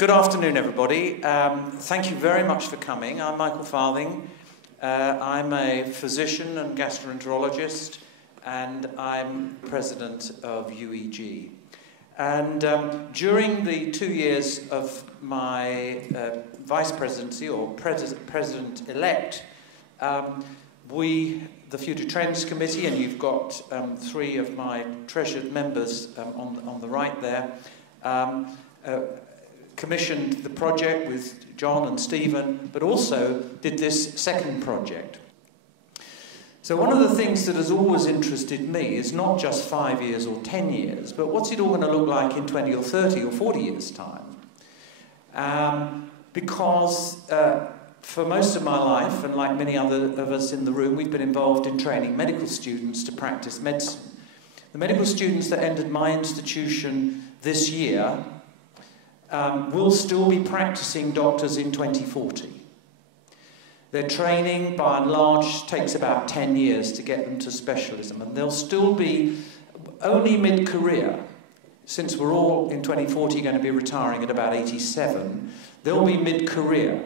Good afternoon, everybody. Thank you very much for coming. I'm Michael Farthing. I'm a physician and gastroenterologist, and I'm president of UEG. And during the 2 years of my vice presidency, or president-elect, the Future Trends Committee, and you've got three of my treasured members on the right there, commissioned the project with John and Stephen, but also did this second project. So one of the things that has always interested me is not just 5 years or 10 years, but what's it all going to look like in 20 or 30 or 40 years' time? Because for most of my life, and like many other of us in the room, we've been involved in training medical students to practice medicine. The medical students that entered my institution this year will still be practicing doctors in 2040. Their training, by and large, takes about 10 years to get them to specialism, and they'll still be only mid-career. Since we're all in 2040 going to be retiring at about 87, they'll be mid-career.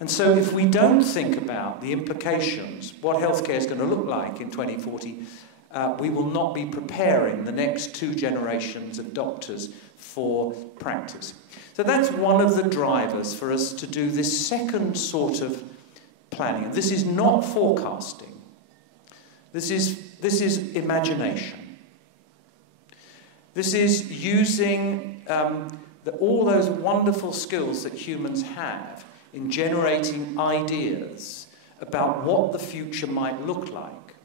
And so if we don't think about the implications, what healthcare is going to look like in 2040, we will not be preparing the next two generations of doctors for practice. So that's one of the drivers for us to do this second sort of planning. This is not forecasting. This is imagination. This is using all those wonderful skills that humans have in generating ideas about what the future might look like,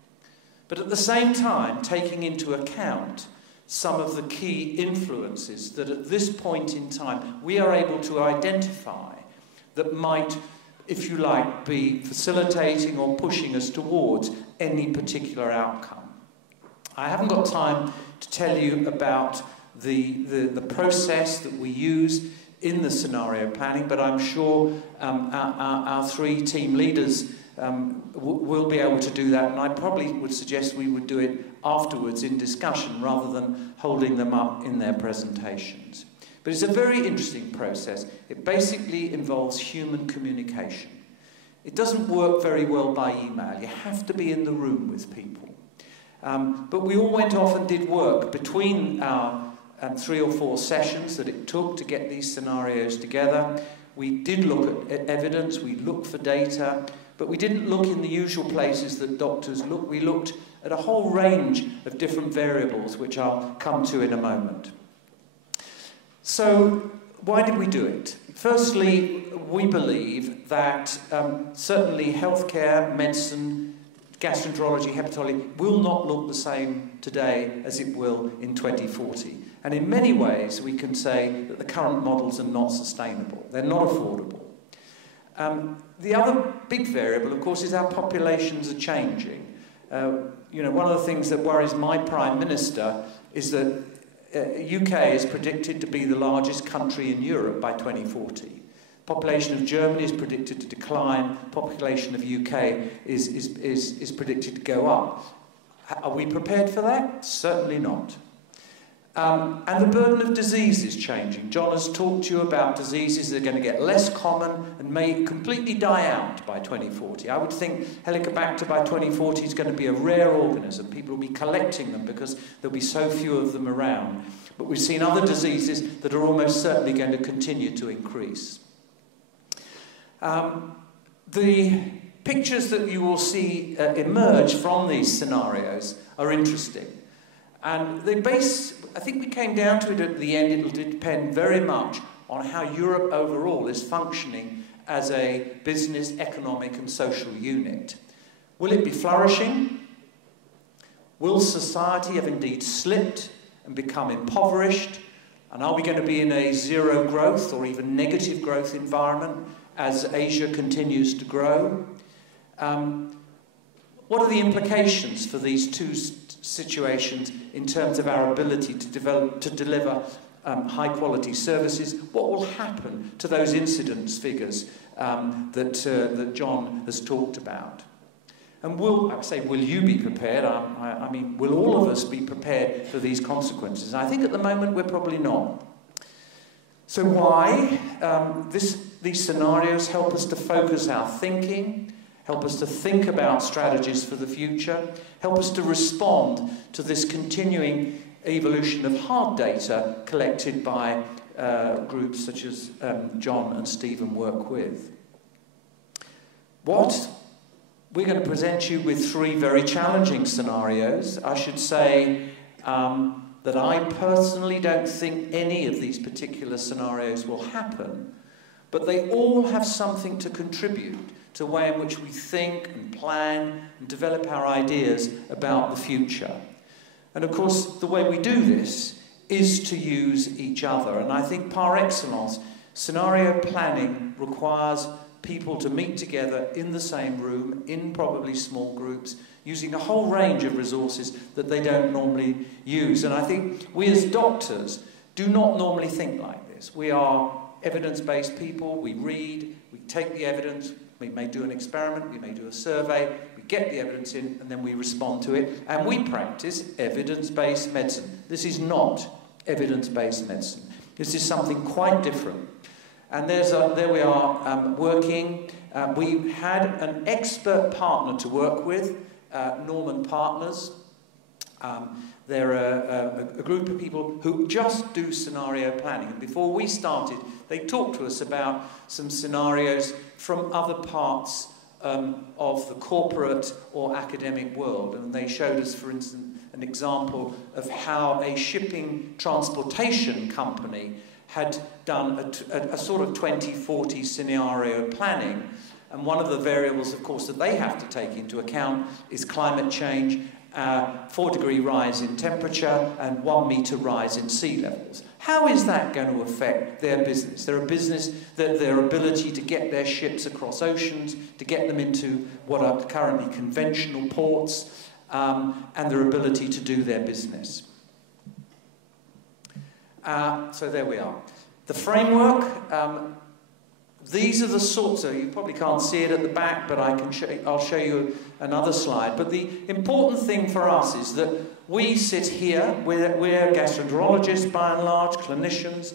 but at the same time taking into account some of the key influences that at this point in time we are able to identify that might, if you like, be facilitating or pushing us towards any particular outcome. I haven't got time to tell you about the process that we use in the scenario planning, but I'm sure our three team leaders will be able to do that, and I probably would suggest we would do it afterwards in discussion rather than holding them up in their presentations. But it's a very interesting process. It basically involves human communication. It doesn't work very well by email. You have to be in the room with people. But we all went off and did work between our 3 or 4 sessions that it took to get these scenarios together. We did look at evidence, we looked for data, but we didn't look in the usual places that doctors look. We looked at a whole range of different variables, which I'll come to in a moment. So, why did we do it? Firstly, we believe that certainly healthcare, medicine, gastroenterology, hepatology will not look the same today as it will in 2040. And in many ways, we can say that the current models are not sustainable. They're not affordable. The other big variable, of course, is our populations are changing. One of the things that worries my Prime Minister is that UK is predicted to be the largest country in Europe by 2040. Population of Germany is predicted to decline. Population of UK is predicted to go up. Are we prepared for that? Certainly not. And the burden of disease is changing. John has talked to you about diseases that are going to get less common and may completely die out by 2040. I would think Helicobacter by 2040 is going to be a rare organism. People will be collecting them because there'll be so few of them around. But we've seen other diseases that are almost certainly going to continue to increase. The pictures that you will see emerge from these scenarios are interesting. And I think we came down to it at the end, it'll depend very much on how Europe overall is functioning as a business, economic and social unit. Will it be flourishing? Will society have indeed slipped and become impoverished? And are we going to be in a zero growth or even negative growth environment as Asia continues to grow? What are the implications for these two situations in terms of our ability to deliver high-quality services? What will happen to those incidence figures that John has talked about? And will you be prepared? I mean, will all of us be prepared for these consequences? And I think at the moment we're probably not. So why? These scenarios help us to focus our thinking, help us to think about strategies for the future, help us to respond to this continuing evolution of hard data collected by groups such as John and Stephen work with. We're going to present you with 3 very challenging scenarios. I should say that I personally don't think any of these particular scenarios will happen, but they all have something to contribute to the way in which we think and plan and develop our ideas about the future. And of course, the way we do this is to use each other. And I think par excellence, scenario planning requires people to meet together in the same room, in probably small groups, using a whole range of resources that they don't normally use. And I think we as doctors do not normally think like this. We are evidence-based people. We read, we take the evidence, we may do an experiment, we may do a survey, we get the evidence in, and then we respond to it. And we practice evidence-based medicine. This is not evidence-based medicine. This is something quite different. And there we are working. We had an expert partner to work with, Norman Partners. They're a group of people who just do scenario planning. And before we started, they talked to us about some scenarios from other parts of the corporate or academic world. And they showed us, for instance, an example of how a shipping transportation company had done a sort of 2040 scenario planning. And one of the variables, of course, that they have to take into account is climate change, 4-degree rise in temperature, and 1 metre rise in sea levels. How is that going to affect their business? Their business, their ability to get their ships across oceans, to get them into what are currently conventional ports, and their ability to do their business. So there we are. The framework, these are the sorts of, you probably can't see it at the back, but I'll show you another slide. But the important thing for us is that we sit here, we're gastroenterologists by and large, clinicians,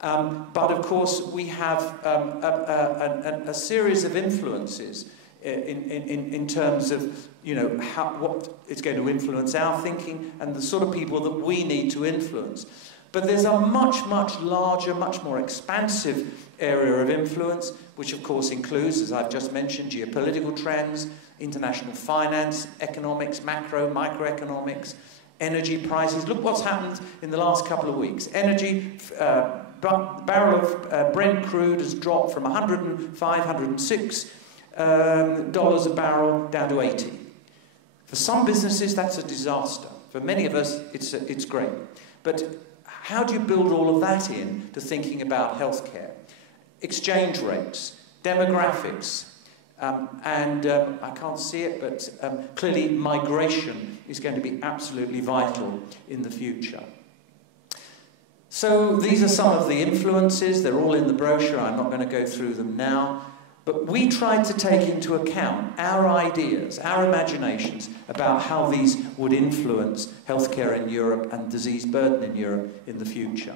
but of course we have a series of influences in terms of, you know, what it's going to influence our thinking and the sort of people that we need to influence. But there's a much, much larger, much more expansive area of influence, which of course includes, as I've just mentioned, geopolitical trends, international finance, economics, macro, microeconomics, energy prices. Look what's happened in the last couple of weeks. Energy, barrel of Brent crude has dropped from $105, $106 a barrel down to 80. For some businesses, that's a disaster. For many of us, it's great. But how do you build all of that in to thinking about healthcare? Exchange rates, demographics, and I can't see it, but clearly migration is going to be absolutely vital in the future. So these are some of the influences. They're all in the brochure. I'm not going to go through them now. But we tried to take into account our ideas, our imaginations about how these would influence healthcare in Europe and disease burden in Europe in the future.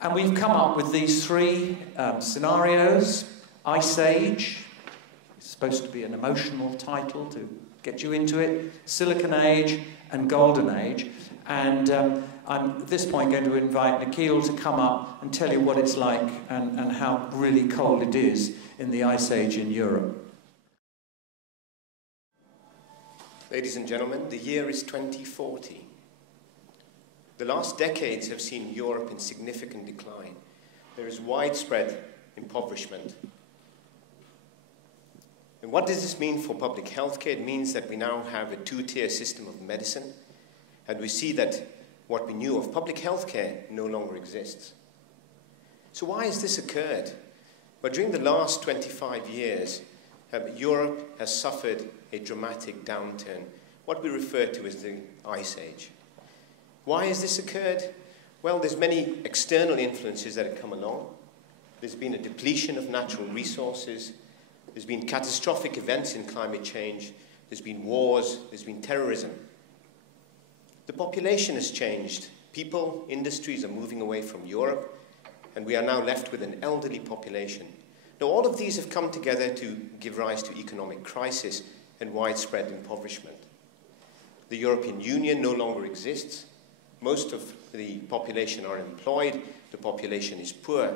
And we've come up with these 3 scenarios. Ice Age, it's supposed to be an emotional title to get you into it, Silicon Age and Golden Age. And I'm at this point going to invite Nikhil to come up and tell you what it's like and how really cold it is in the Ice Age in Europe. Ladies and gentlemen, the year is 2040. The last decades have seen Europe in significant decline. There is widespread impoverishment. And what does this mean for public health care? It means that we now have a 2-tier system of medicine, and we see that what we knew of public health care no longer exists. So why has this occurred? Well, during the last 25 years, Europe has suffered a dramatic downturn, what we refer to as the Ice Age. Why has this occurred? Well, there's many external influences that have come along. There's been a depletion of natural resources. There's been catastrophic events in climate change. There's been wars. There's been terrorism. The population has changed. People, industries are moving away from Europe, and we are now left with an elderly population. Now, all of these have come together to give rise to economic crisis and widespread impoverishment. The European Union no longer exists. Most of the population are employed, the population is poor,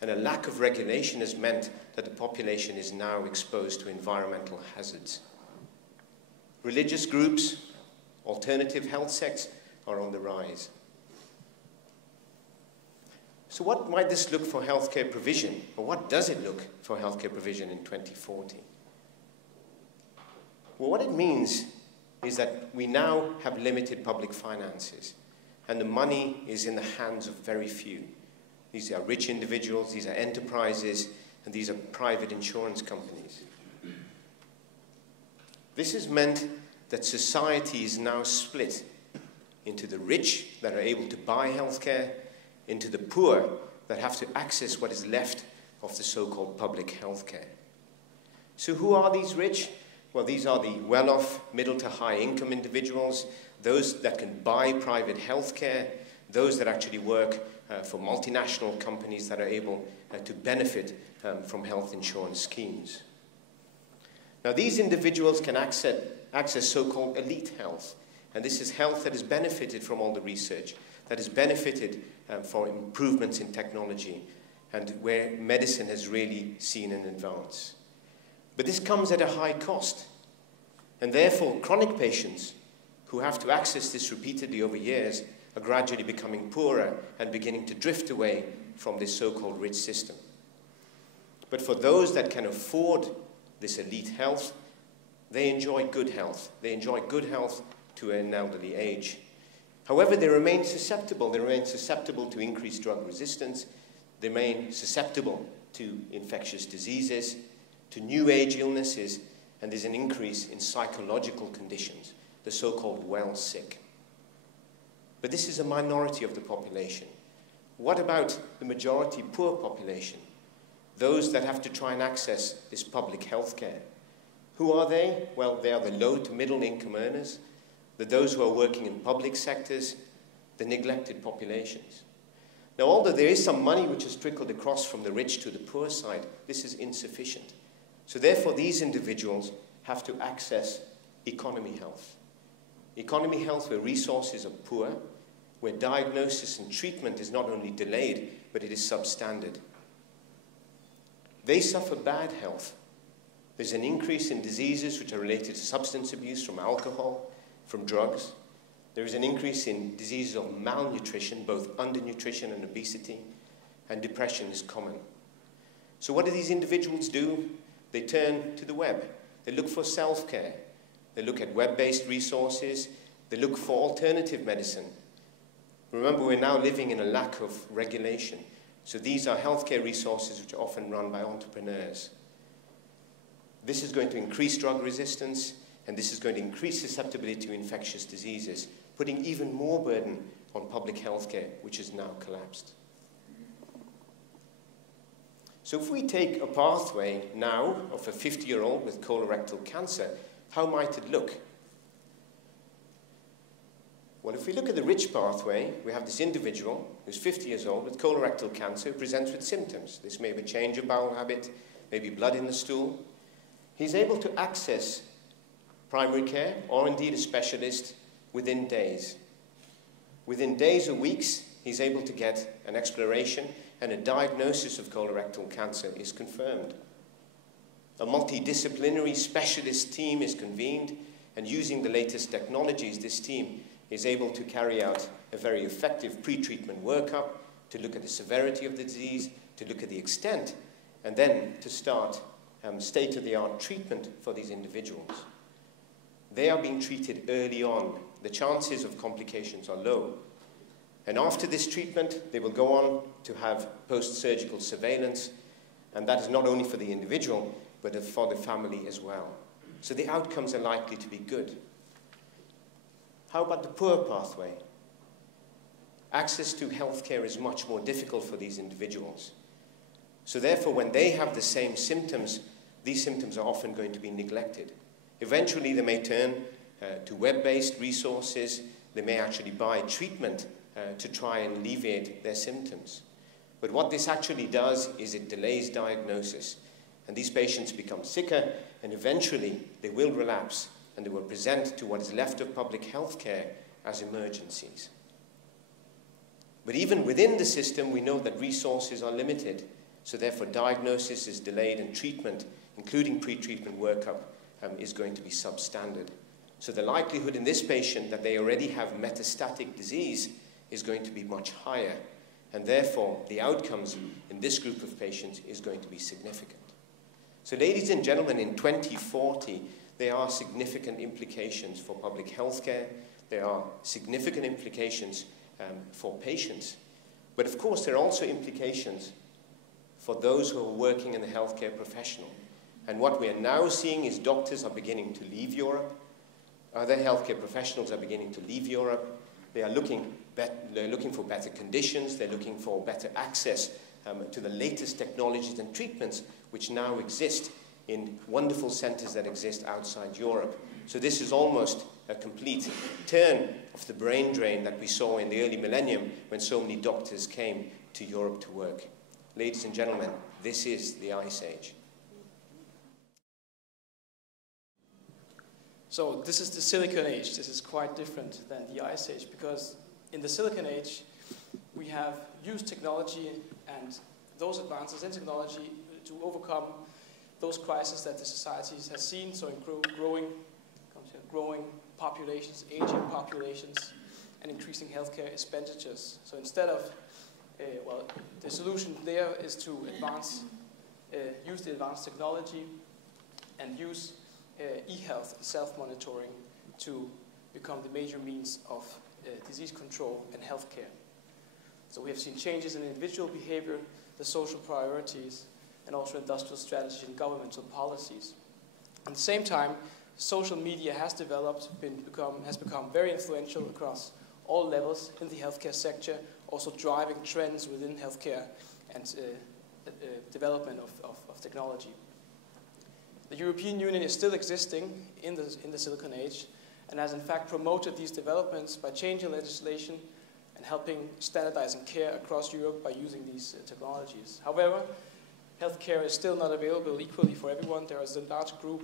and a lack of regulation has meant that the population is now exposed to environmental hazards. Religious groups, alternative health sects are on the rise. So what might this look for healthcare provision, or what does it look for healthcare provision in 2040? Well, what it means is that we now have limited public finances, and the money is in the hands of very few. These are rich individuals, these are enterprises, and these are private insurance companies. This has meant that society is now split into the rich that are able to buy healthcare, into the poor that have to access what is left of the so-called public healthcare. So who are these rich? Well, these are the well-off, middle to high-income individuals, those that can buy private healthcare, those that actually work for multinational companies that are able to benefit from health insurance schemes. Now, these individuals can access so-called elite health, and this is health that has benefited from all the research, that has benefited from improvements in technology, and where medicine has really seen an advance. But this comes at a high cost, and therefore chronic patients who have to access this repeatedly over years are gradually becoming poorer and beginning to drift away from this so-called rich system. But for those that can afford this elite health, they enjoy good health. They enjoy good health to an elderly age. However, they remain susceptible. They remain susceptible to increased drug resistance. They remain susceptible to infectious diseases, to new age illnesses, and there's an increase in psychological conditions, the so-called well sick. But this is a minority of the population. What about the majority poor population? Those that have to try and access this public health care. Who are they? Well, they are the low to middle income earners, those who are working in public sectors, the neglected populations. Now, although there is some money which has trickled across from the rich to the poor side, this is insufficient. So therefore, these individuals have to access economy health. Economy health where resources are poor, where diagnosis and treatment is not only delayed, but it is substandard. They suffer bad health. There's an increase in diseases which are related to substance abuse from alcohol, from drugs. There is an increase in diseases of malnutrition, both undernutrition and obesity, and depression is common. So what do these individuals do? They turn to the web. They look for self-care. They look at web-based resources. They look for alternative medicine. Remember, we're now living in a lack of regulation. So these are healthcare resources which are often run by entrepreneurs. This is going to increase drug resistance, and this is going to increase susceptibility to infectious diseases, putting even more burden on public healthcare, which has now collapsed. So if we take a pathway now of a 50-year-old with colorectal cancer, how might it look? Well, if we look at the rich pathway, we have this individual who's 50 years old with colorectal cancer who presents with symptoms. This may be a change of bowel habit, maybe blood in the stool. He's able to access primary care or indeed a specialist within days. Within days or weeks, he's able to get an exploration and a diagnosis of colorectal cancer is confirmed. A multidisciplinary specialist team is convened, and using the latest technologies, this team is able to carry out a very effective pre-treatment workup to look at the severity of the disease, to look at the extent, and then to start state-of-the-art treatment for these individuals. They are being treated early on. The chances of complications are low. And after this treatment, they will go on to have post-surgical surveillance, and that is not only for the individual, but for the family as well. So the outcomes are likely to be good. How about the poor pathway? Access to healthcare is much more difficult for these individuals. So therefore, when they have the same symptoms, these symptoms are often going to be neglected. Eventually, they may turn to web-based resources. They may actually buy treatment to try and alleviate their symptoms. But what this actually does is it delays diagnosis. And these patients become sicker, and eventually they will relapse, and they will present to what is left of public health care as emergencies. But even within the system, we know that resources are limited. So therefore, diagnosis is delayed, and treatment, including pre-treatment workup, is going to be substandard. So the likelihood in this patient that they already have metastatic disease is going to be much higher. And therefore, the outcomes in this group of patients is going to be significant. So ladies and gentlemen, in 2040, there are significant implications for public health care. There are significant implications for patients. But of course, there are also implications for those who are working in the healthcare professional. And what we are now seeing is doctors are beginning to leave Europe. Other healthcare professionals are beginning to leave Europe. They are looking for better conditions. They're looking for better access to the latest technologies and treatments which now exist in wonderful centers that exist outside Europe. So this is almost a complete turn of the brain drain that we saw in the early millennium when so many doctors came to Europe to work. Ladies and gentlemen, this is the Ice Age. So this is the Silicon Age. This is quite different than the Ice Age, because in the Silicon Age, we have used technology and those advances in technology to overcome those crises that the societies has seen, so in growing populations, aging populations, and increasing healthcare expenditures. So instead of, the solution there is to use the advanced technology and use e-health, self-monitoring, to become the major means of disease control and healthcare. So we have seen changes in individual behavior, the social priorities, and also industrial strategy and governmental policies. At the same time, social media has become very influential across all levels in the healthcare sector, also driving trends within healthcare and development of technology. The European Union is still existing in the Silicon Age and has in fact promoted these developments by changing legislation and helping standardizing care across Europe by using these technologies. However, healthcare is still not available equally for everyone. There is a large group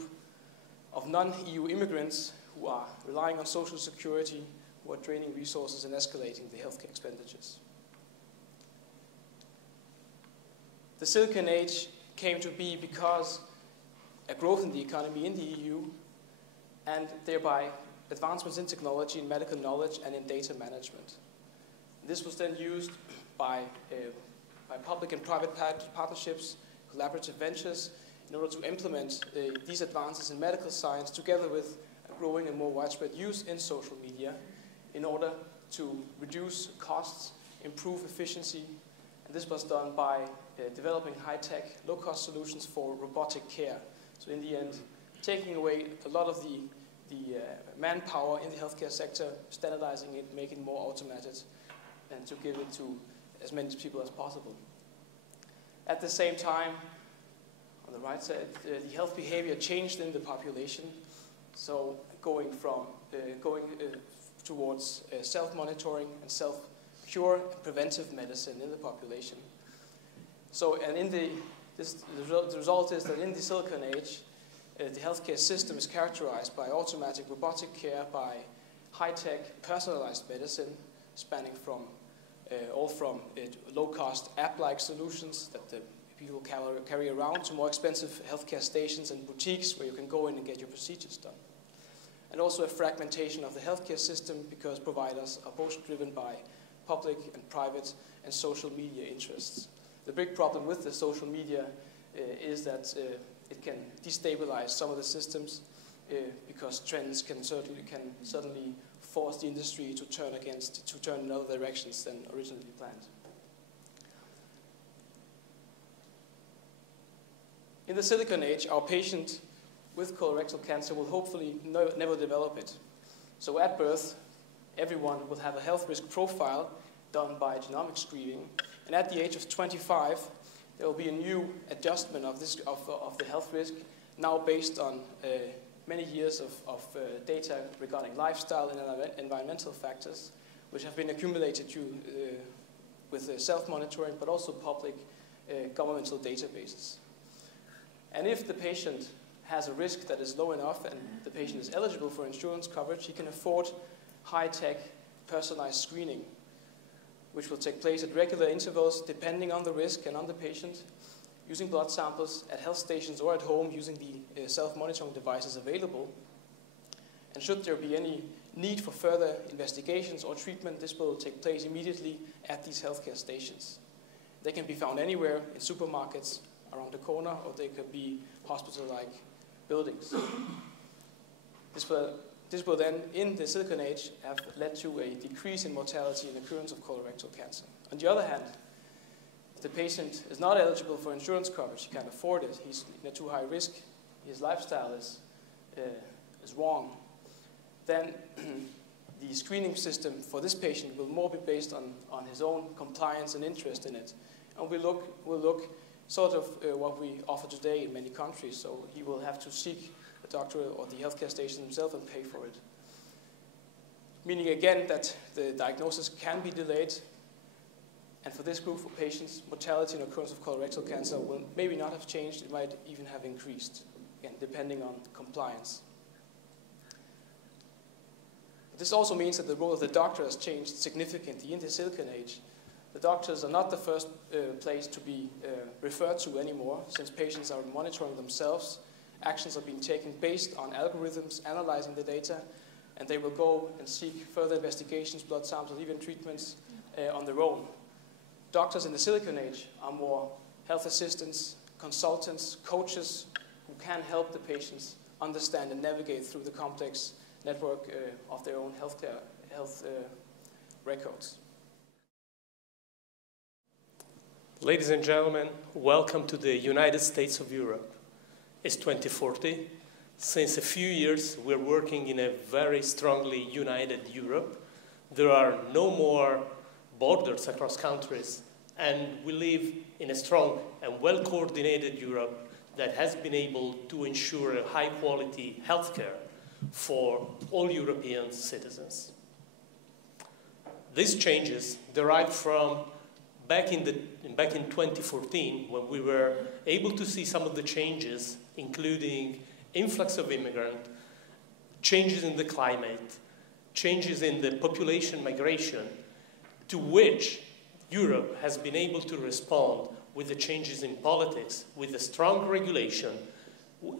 of non-EU immigrants who are relying on social security, who are draining resources and escalating the healthcare expenditures. The Silicon Age came to be because a growth in the economy in the EU, and thereby advancements in technology, in medical knowledge, and in data management. This was then used by public and private partnerships, collaborative ventures, in order to implement these advances in medical science together with a growing and more widespread use in social media in order to reduce costs, improve efficiency, and this was done by developing high-tech, low-cost solutions for robotic care. So in the end, taking away a lot of the manpower in the healthcare sector, standardizing it, making it more automated, and to give it to as many people as possible. At the same time, on the right side, the health behavior changed in the population. So going towards self-monitoring and self-cure and preventive medicine in the population. So, and the result is that in the Silicon Age, the healthcare system is characterized by automatic robotic care, by high-tech personalized medicine, spanning from all from low-cost app-like solutions that the people carry around to more expensive healthcare stations and boutiques where you can go in and get your procedures done. And also a fragmentation of the healthcare system because providers are both driven by public and private and social media interests. The big problem with the social media is that it can destabilize some of the systems because trends can certainly force the industry to turn in other directions than originally planned. In the Silicon Age, our patient with colorectal cancer will hopefully never develop it. So at birth, everyone will have a health risk profile done by genomic screening, and at the age of 25, there will be a new adjustment of the health risk, now based on many years of data regarding lifestyle and environmental factors, which have been accumulated with self-monitoring, but also public governmental databases. And if the patient has a risk that is low enough and the patient is eligible for insurance coverage, he can afford high-tech personalized screening, which will take place at regular intervals depending on the risk and on the patient, using blood samples at health stations or at home using the self-monitoring devices available. And should there be any need for further investigations or treatment, this will take place immediately at these healthcare stations. They can be found anywhere in supermarkets around the corner, or they could be hospital-like buildings. This will then, in the Silicon Age, have led to a decrease in mortality and occurrence of colorectal cancer. On the other hand, if the patient is not eligible for insurance coverage, he can't afford it, he's in a too high risk, his lifestyle is wrong, then the screening system for this patient will more be based on his own compliance and interest in it. And we'll look sort of what we offer today in many countries. So he will have to seek a doctor or the healthcare station himself and pay for it. Meaning again that the diagnosis can be delayed. And for this group of patients, mortality and occurrence of colorectal cancer will maybe not have changed. It might even have increased, again, depending on compliance. This also means that the role of the doctor has changed significantly in the Silicon Age. The doctors are not the first place to be referred to anymore, since patients are monitoring themselves. Actions are being taken based on algorithms analyzing the data, and they will go and seek further investigations, blood samples, even treatments on their own. Doctors in the Silicon Age are more health assistants, consultants, coaches who can help the patients understand and navigate through the complex network of their own health records. Ladies and gentlemen, welcome to the United States of Europe. It's 2040. Since a few years, we're working in a very strongly united Europe. There are no more borders across countries, and we live in a strong and well-coordinated Europe that has been able to ensure a high-quality healthcare for all European citizens. These changes derive from back in 2014, when we were able to see some of the changes, including influx of immigrants, changes in the climate, changes in the population migration, to which Europe has been able to respond with the changes in politics, with a strong regulation,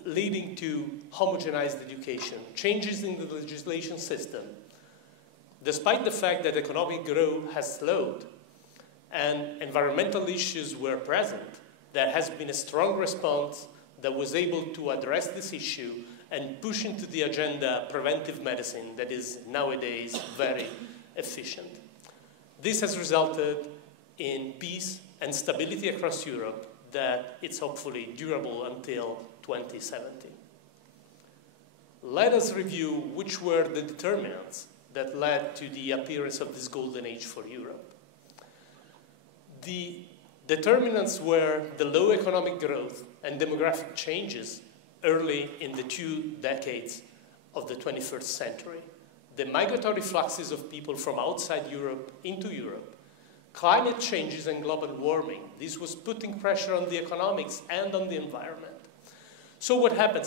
leading to homogenized education, changes in the legislation system. Despite the fact that economic growth has slowed and environmental issues were present, there has been a strong response that was able to address this issue and push into the agenda preventive medicine that is nowadays very efficient. This has resulted in peace and stability across Europe that it's hopefully durable until 2070. Let us review which were the determinants that led to the appearance of this golden age for Europe. The determinants were the low economic growth and demographic changes early in the 2 decades of the 21st century, the migratory fluxes of people from outside Europe into Europe, climate changes and global warming. This was putting pressure on the economics and on the environment. So what happened?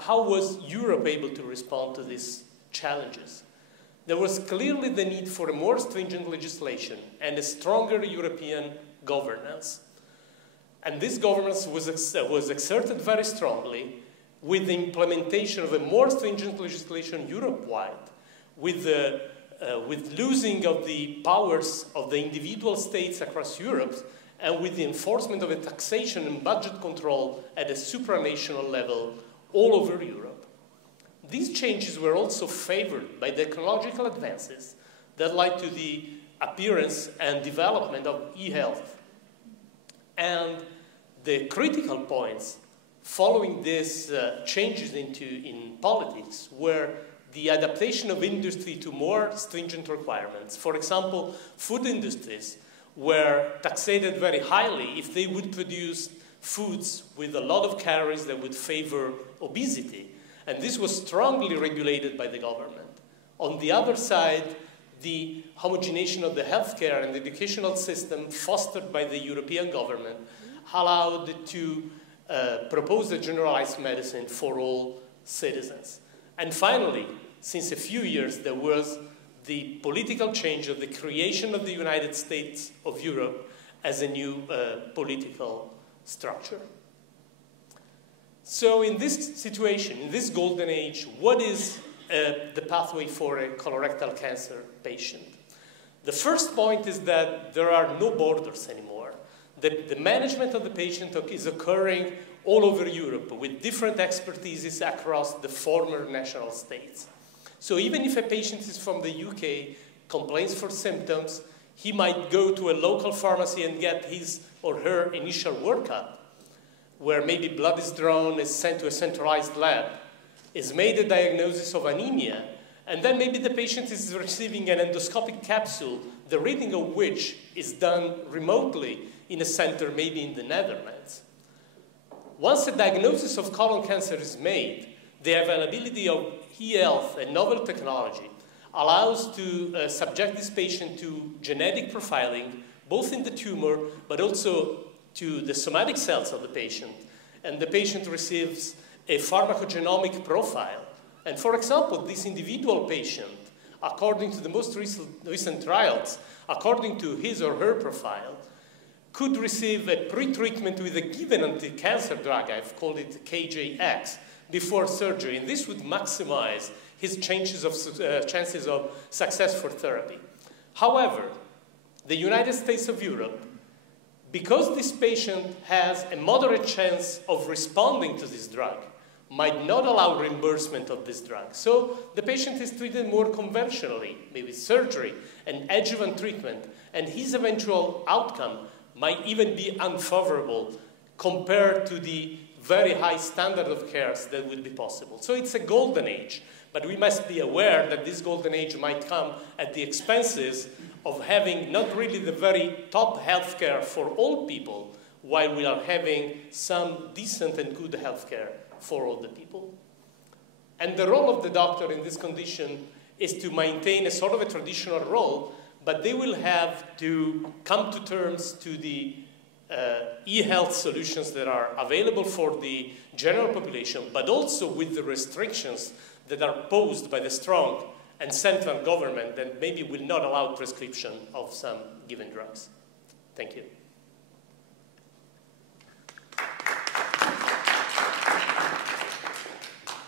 How was Europe able to respond to these challenges? There was clearly the need for a more stringent legislation and a stronger European governance. And this governance was exerted very strongly with the implementation of a more stringent legislation Europe-wide, with losing of the powers of the individual states across Europe, and with the enforcement of a taxation and budget control at a supranational level all over Europe. These changes were also favored by the technological advances that led to the appearance and development of e-health. And the critical points following these changes in politics were the adaptation of industry to more stringent requirements. For example, food industries were taxed very highly if they would produce foods with a lot of calories that would favor obesity. And this was strongly regulated by the government. On the other side, the homogenization of the healthcare and the educational system fostered by the European government allowed to propose a generalized medicine for all citizens. And finally, since a few years, there was the political change of the creation of the United States of Europe as a new political structure. So in this situation, in this golden age, what is the pathway for a colorectal cancer patient? The first point is that there are no borders anymore. The management of the patient is occurring all over Europe with different expertises across the former national states. So even if a patient is from the UK, complains for symptoms, he might go to a local pharmacy and get his or her initial workup, where maybe blood is drawn, is sent to a centralized lab, is made a diagnosis of anemia, and then maybe the patient is receiving an endoscopic capsule, the reading of which is done remotely in a center, maybe in the Netherlands. Once a diagnosis of colon cancer is made, the availability of e-health and novel technology allows to subject this patient to genetic profiling, both in the tumor, but also to the somatic cells of the patient. And the patient receives a pharmacogenomic profile. And for example, this individual patient, according to the most recent trials, according to his or her profile, could receive a pre-treatment with a given anti-cancer drug, I've called it KJX, before surgery. And this would maximize his chances of success for therapy. However, the United States of Europe, because this patient has a moderate chance of responding to this drug, might not allow reimbursement of this drug. So the patient is treated more conventionally, maybe surgery and adjuvant treatment, and his eventual outcome might even be unfavorable compared to the very high standard of care that would be possible. So it's a golden age, but we must be aware that this golden age might come at the expenses of having not really the very top healthcare for all people, while we are having some decent and good healthcare for all the people. And the role of the doctor in this condition is to maintain a sort of a traditional role, but they will have to come to terms to the e-health solutions that are available for the general population, but also with the restrictions that are posed by the strong and central government that maybe will not allow prescription of some given drugs. Thank you.